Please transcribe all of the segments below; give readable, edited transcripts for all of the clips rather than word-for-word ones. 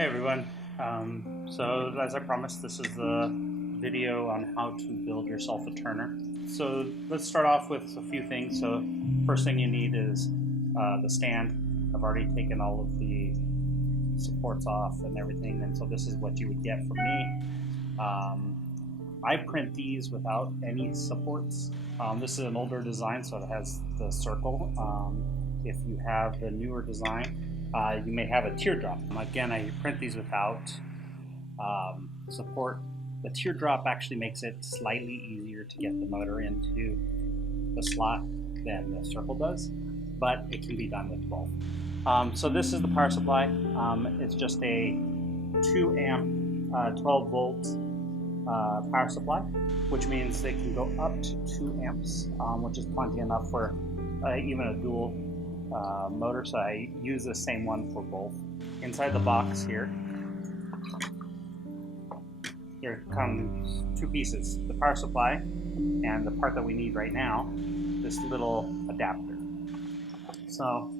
Hey everyone. So as I promised, this is the video on how to build yourself a turner. So let's start off with a few things. So first thing you need is the stand. I've already taken all of the supports off and everything, and so this is what you would get from me. I print these without any supports. This is an older design, so it has the circle. If you have the newer design, you may have a teardrop. Again, I print these without support. The teardrop actually makes it slightly easier to get the motor into the slot than the circle does, but it can be done with both. So this is the power supply. It's just a 2 amp, 12 volt power supply, which means they can go up to 2 amps, which is plenty enough for even a dual motor, so I use the same one for both. Inside the box here comes 2 pieces, the power supply and the part that we need right now, this little adapter. So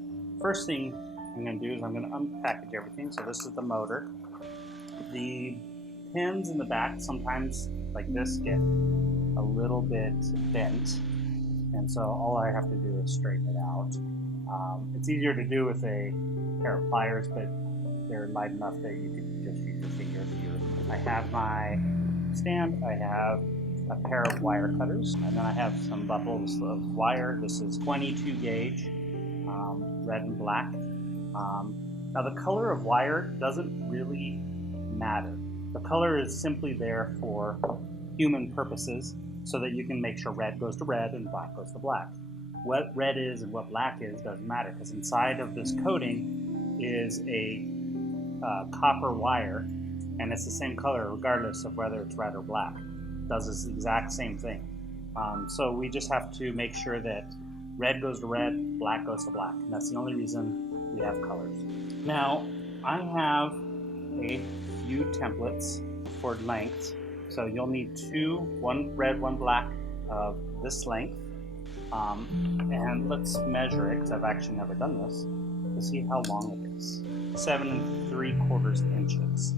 first thing I'm going to do is I'm going to unpackage everything. So this is the motor. The pins in the back sometimes like this get a little bit bent, and so all I have to do is straighten it out. It's easier to do with a pair of pliers, but they're light enough that you can just use your fingers here. I have my stand, I have a pair of wire cutters, and then I have some bundles of wire. This is 22 gauge, red and black. Now the color of wire doesn't really matter. The color is simply there for human purposes, so that you can make sure red goes to red and black goes to black. What red is and what black is doesn't matter, because inside of this coating is a copper wire, and it's the same color regardless of whether it's red or black. It does this exact same thing. So we just have to make sure that red goes to red, black goes to black, and that's the only reason we have colors. Now I have a few templates for lengths, so you'll need 2, one red, one black of this length. And let's measure it, because I've actually never done this, to see how long it is. 7 3/4 inches.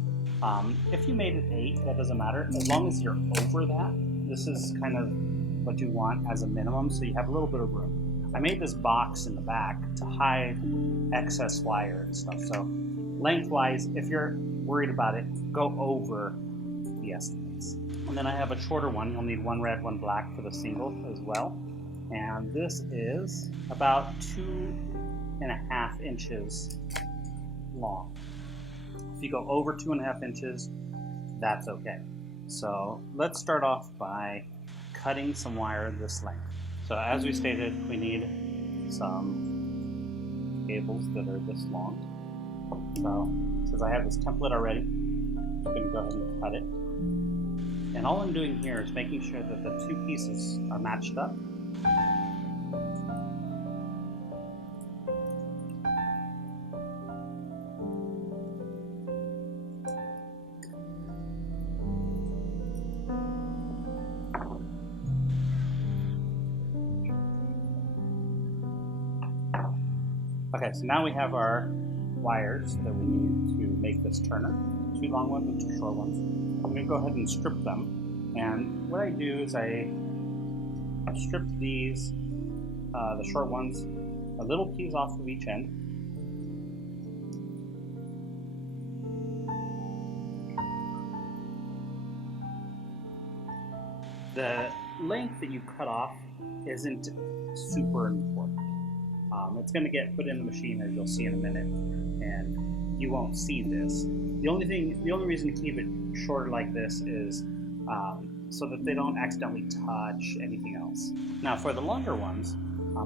If you made it 8, that doesn't matter, as long as you're over that. This is kind of what you want as a minimum, so you have a little bit of room. I made this box in the back to hide excess wire and stuff, so lengthwise, if you're worried about it, go over the estimates. And then I have a shorter one. You'll need 1 red, 1 black for the single as well. And this is about 2.5 inches long. If you go over 2.5 inches, that's okay. So let's start off by cutting some wire this length. So as we stated, we need some cables that are this long. So since I have this template already, I'm going to go ahead and cut it. And all I'm doing here is making sure that the 2 pieces are matched up. Okay, so now we have our wires that we need to make this turner. 2 long ones and 2 short ones. I'm going to go ahead and strip them. And what I do is I strip these, the short ones, a little piece off of each end. The length that you cut off isn't super important. It's going to get put in the machine, as you'll see in a minute, and you won't see this. The only reason to keep it shorter like this is so that they don't accidentally touch anything else. Now for the longer ones,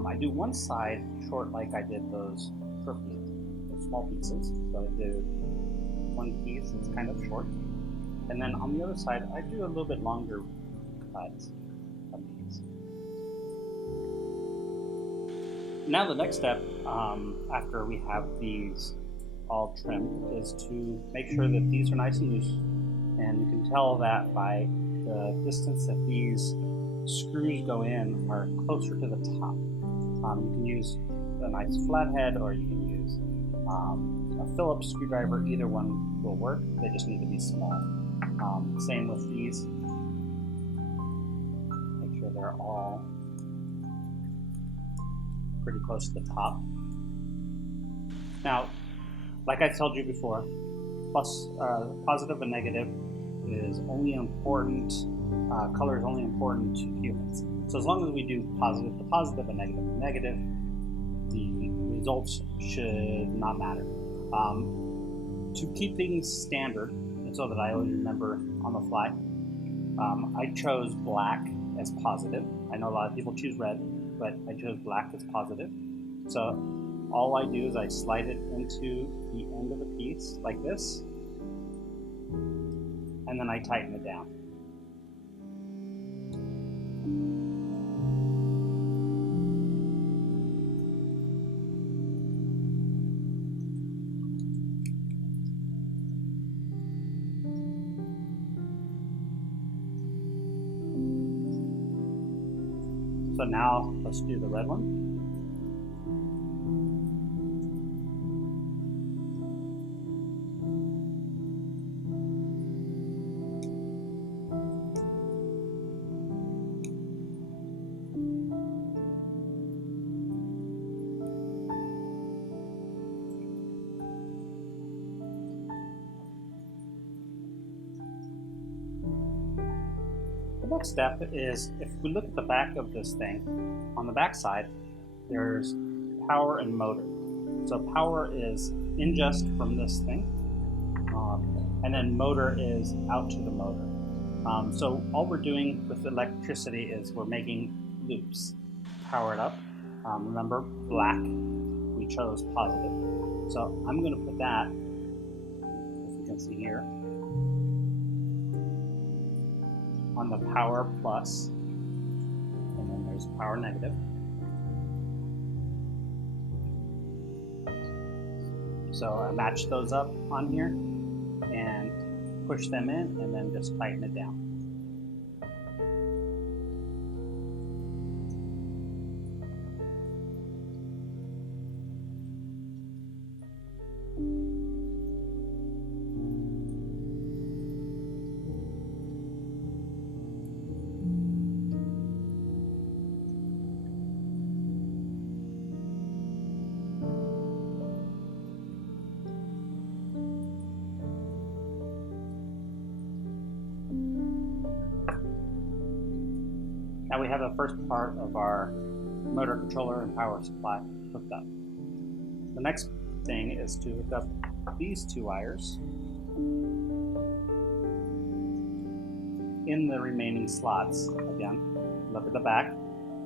I do one side short like I did those small pieces. So I do one piece that's kind of short, and then on the other side I do a little bit longer cut of these. Now the next step, after we have these all trimmed, is to make sure that these are nice and loose, and you can tell that by the distance that these screws go in are closer to the top. You can use a nice flathead, or you can use a Phillips screwdriver, either one will work. They just need to be small. Same with these. Make sure they're all pretty close to the top. Now, like I told you before, positive and negative is only important, color is only important to humans. So as long as we do positive to positive and negative to negative, the results should not matter. To keep things standard, and so that I always remember on the fly, I chose black as positive. I know a lot of people choose red, but I chose black as positive. So all I do is I slide it into the end of the piece like this, and then I tighten it down. So now let's do the red one. The next step is, if we look at the back of this thing, on the back side, there's power and motor. So power is ingest from this thing, and then motor is out to the motor. So all we're doing with electricity is we're making loops. Power it up. Remember, black, we chose positive. So I'm going to put that, as you can see here, on the power plus, and then there's power negative. So I match those up on here and push them in, and then just tighten it down. Now we have the first part of our motor controller and power supply hooked up. The next thing is to hook up these two wires in the remaining slots. Again, look at the back,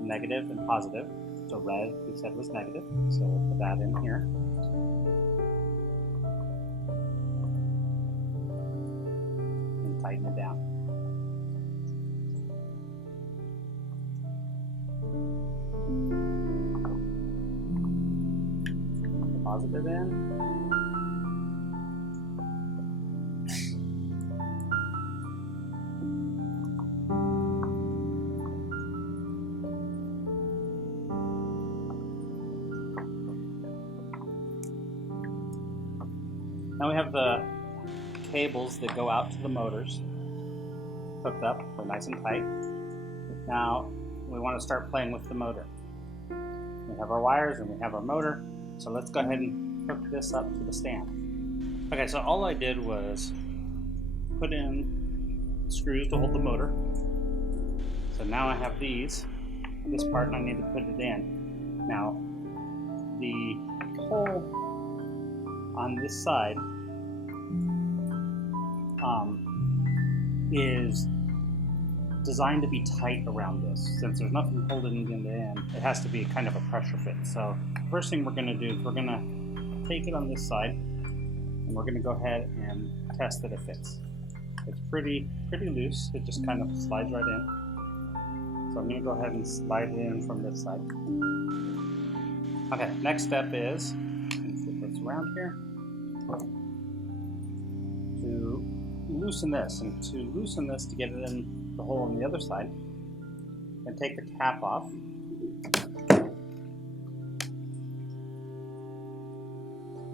negative and positive. So red, we said, was negative, so we'll put that in here. And tighten it down. Positive in. Now we have the cables that go out to the motors hooked up. They're nice and tight. Now we want to start playing with the motor. We have our wires and we have our motor. So let's go ahead and hook this up to the stand. Okay, so all I did was put in screws to hold the motor. So now I have this part, and I need to put it in. Now, the hole on this side is designed to be tight around this. Since there's nothing holding it in the end, it has to be kind of a pressure fit. So first thing we're going to do is we're going to take it on this side, and we're going to go ahead and test that it fits. It's pretty loose. It just kind of slides right in. So I'm going to go ahead and slide it in from this side. Okay, next step is, let's flip this around here, to loosen this. And to loosen this, to get it in the hole on the other side, and take the cap off.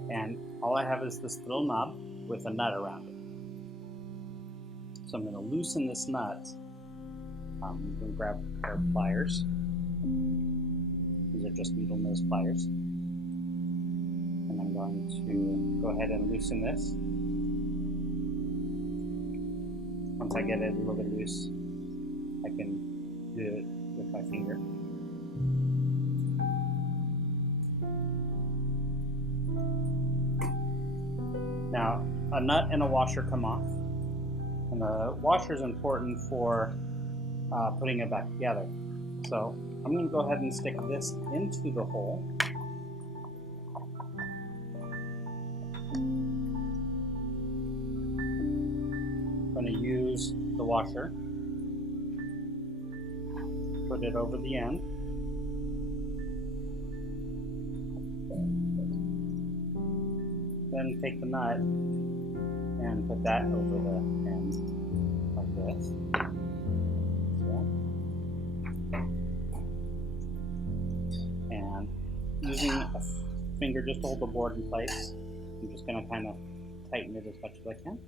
And all I have is this little knob with a nut around it. So I'm going to loosen this nut. I'm going to grab a pair of pliers. These are just needle nose pliers. And I'm going to go ahead and loosen this. Once I get it a little bit loose, I can do it with my finger. Now, a nut and a washer come off, and the washer is important for putting it back together. So I'm going to go ahead and stick this into the hole. I'm going to use the washer, put it over the end. Then take the nut and put that over the end like this. And using a finger just to hold the board in place, I'm just going to kind of tighten it as much as I can.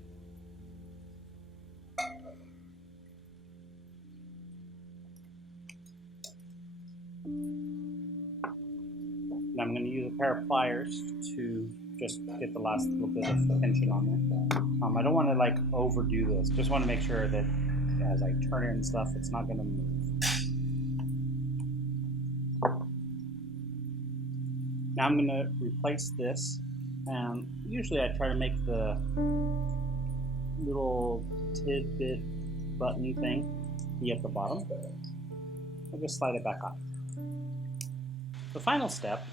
And I'm going to use a pair of pliers to just get the last little bit of tension on there. I don't want to like overdo this. Just want to make sure that as I turn it and stuff, it's not going to move. Now I'm going to replace this, and usually I try to make the little tidbit button thing be at the bottom. I'll just slide it back on. The final step,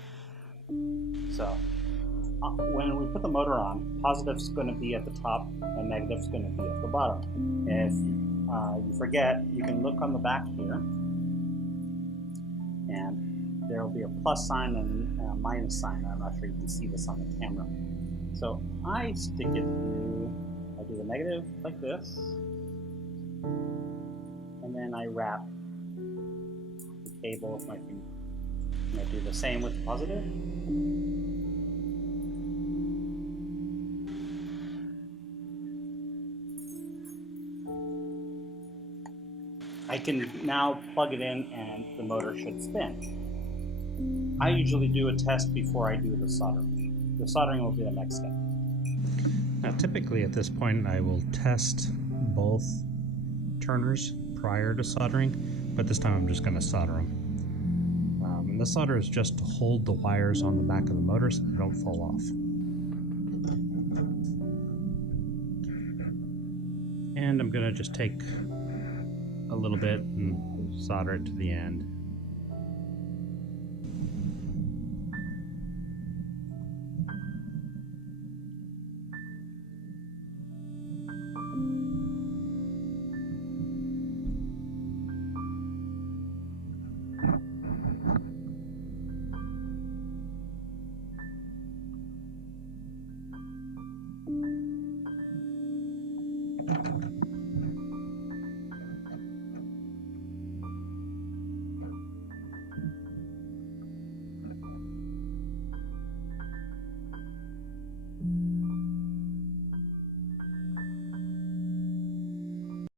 so when we put the motor on, positive is going to be at the top and negative is going to be at the bottom. If you forget, you can look on the back here, and there will be a plus sign and a minus sign. I'm not sure you can see this on the camera. So I stick it through, I do the negative like this, and then I wrap the cable with my finger. And I do the same with the positive. I can now plug it in and the motor should spin. I usually do a test before I do the soldering. The soldering will be the next step. Now typically at this point I will test both turners prior to soldering, but this time I'm just going to solder them. And the solder is just to hold the wires on the back of the motor so they don't fall off. And I'm going to just take a little bit and solder it to the end.